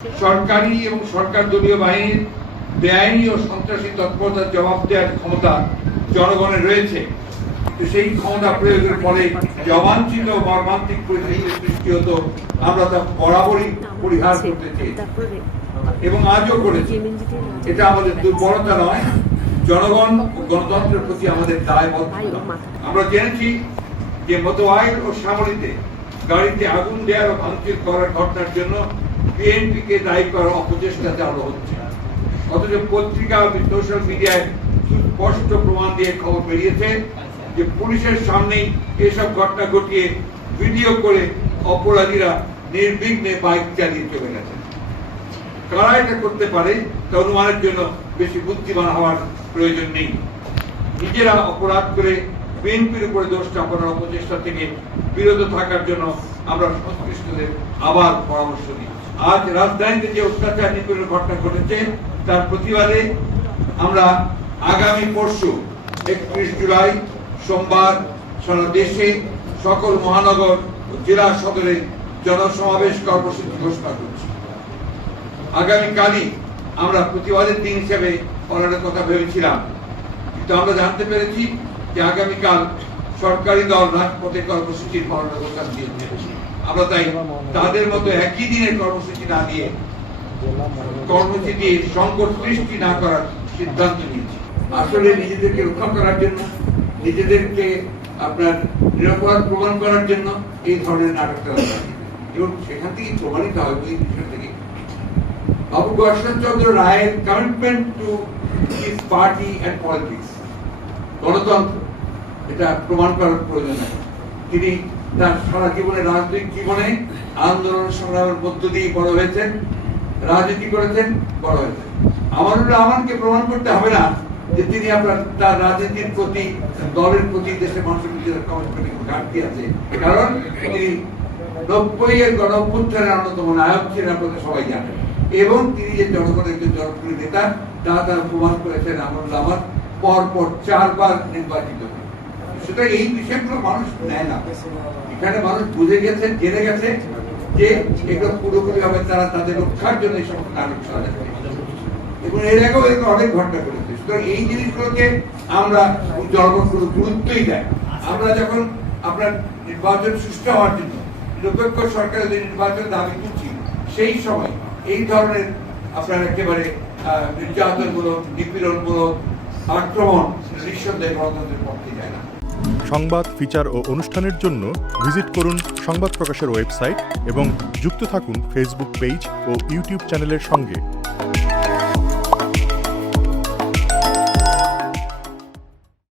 সরকারি এবং সরকার দলীয় বাহিনীর বেআইনি ও সন্ত্রাসী তৎপরতার জবাব দেওয়ার ক্ষমতা জনগণের রয়েছে, তো সেই ক্ষমতা প্রয়োগের ফলে যে অবাঞ্ছিত মর্মান্তিক পরিস্থিতির সৃষ্টি হতো আমরা তা বরাবরই পরিহার করতে চেয়েছি এবং আজও করেছি। এটা আমাদের দুর্বলতা নয়, জনগণ ও গণতন্ত্রের প্রতি আমাদের দায়বদ্ধতা। আমরা জেনেছি যে মোতোয়াইল ও সামরিতে গাড়িতে আগুন দেওয়ার ও ভাঙচুর করার ঘটনার জন্য বিএনপিকে দায়ী করার অপচেষ্টা চালানো হচ্ছে, অথচ পত্রিকা ও সোশ্যাল মিডিয়ায় সুস্পষ্ট প্রমাণ দিয়ে খবর বেরিয়েছে যে পুলিশের সামনেই এসব ঘটনা ঘটিয়ে ভিডিও করে অপরাধীরা নির্বিঘ্নে বাইক চালিয়ে চলে গেছে। কারা এটা করতে পারে তা অনুমানের জন্য বেশি বুদ্ধিমান হওয়ার প্রয়োজন নেই। নিজেরা অপরাধ করে বিএনপির উপরে দোষ চাপানোর অপচেষ্টা থেকে বিরত থাকার জন্য আমরা সংশ্লিষ্টদের আবার পরামর্শ দিই। আজ রাজধানীতে যে অত্যাচার নিপীড়নের ঘটনা ঘটেছে তার প্রতিবাদে আমরা আগামী পরশু 31 জুলাই সোমবার সারা দেশে সকল মহানগর ও জেলা সদরে জনসমাবেশ কর্মসূচি ঘোষণা করছি। আগামীকালই আমরা প্রতিবাদের দিন হিসেবে পালনের কথা ভেবেছিলাম, কিন্তু আমরা জানতে পেরেছি যে আগামীকাল সরকারি দল রাজপথে কর্মসূচির পালনের ঘোষণা দিয়েছে। আমরা তাই তাদের মতো একই দিনের কর্মসূচি না দিয়ে কর্মসূচি দিয়ে সংকট সৃষ্টি না করার সিদ্ধান্ত নিয়েছি। আসলে নিজেদেরকে রক্ষা করার জন্য, নিজেদেরকে আপনার নিরাপদ প্রমাণ করার জন্য এই ধরনের নাটকটা এবং সেখান থেকে প্রমাণিত হয় এই বিষয় থেকে বাবু গয়েশ্বরচন্দ্র রায়ের commitment to his party and politics, গণতন্ত্র, এটা প্রমাণ করার প্রয়োজন নেই। তিনি তার সারা জীবনে রাজনৈতিক জীবনে আন্দোলন সংগ্রামের মধ্য দিয়ে বড় হয়েছেন, রাজনীতি করেছেন, বড় হয়েছেন। আমাকে প্রমাণ করতে হবে না যে তিনি আপনার তার রাজনীতির প্রতি, দলের প্রতি, দেশের মানুষের প্রতি কমিটমেন্ট ঘাটতি আছে, কারণ তিনি 90-এর গণ অভ্যুত্থানের অন্যতম নায়ক ছিলেন, আপনাদের সবাই জানেন, এবং তিনি যে জনগণের একজন জনপ্রিয় নেতা তা তারা প্রমাণ করেছেন। আমার পরপর 4 বার নির্বাচিত হয়, সেটা এই বিষয়গুলো মানুষ নেয় না। এখানে মানুষ বুঝে গেছে, জেনে গেছে যে এগুলো পুরোপুরি ভাবে তারা তাদের রক্ষার জন্য এই সমস্ত নাটক সাজাচ্ছে এবং এর আগেও এগুলো অনেক ঘটনা করেছে। সুতরাং এই জিনিসগুলোকে আমরা জনগণ কোনো গুরুত্বই দেয়। আমরা যখন আপনার নির্বাচন সুষ্ঠু হওয়ার জন্য নিরপেক্ষ সরকারের যে নির্বাচনের দাবি তুলছি, সেই সময় এই ধরনের আপনার একেবারে নির্যাতনমূলক, নিপীড়নমূলক আক্রমণ নিঃসন্দেহে গণতন্ত্রের পক্ষে যায় না। সংবাদ, ফিচার ও অনুষ্ঠানের জন্য ভিজিট করুন সংবাদ প্রকাশের ওয়েবসাইট এবং যুক্ত থাকুন ফেসবুক পেজ ও ইউটিউব চ্যানেলের সঙ্গে।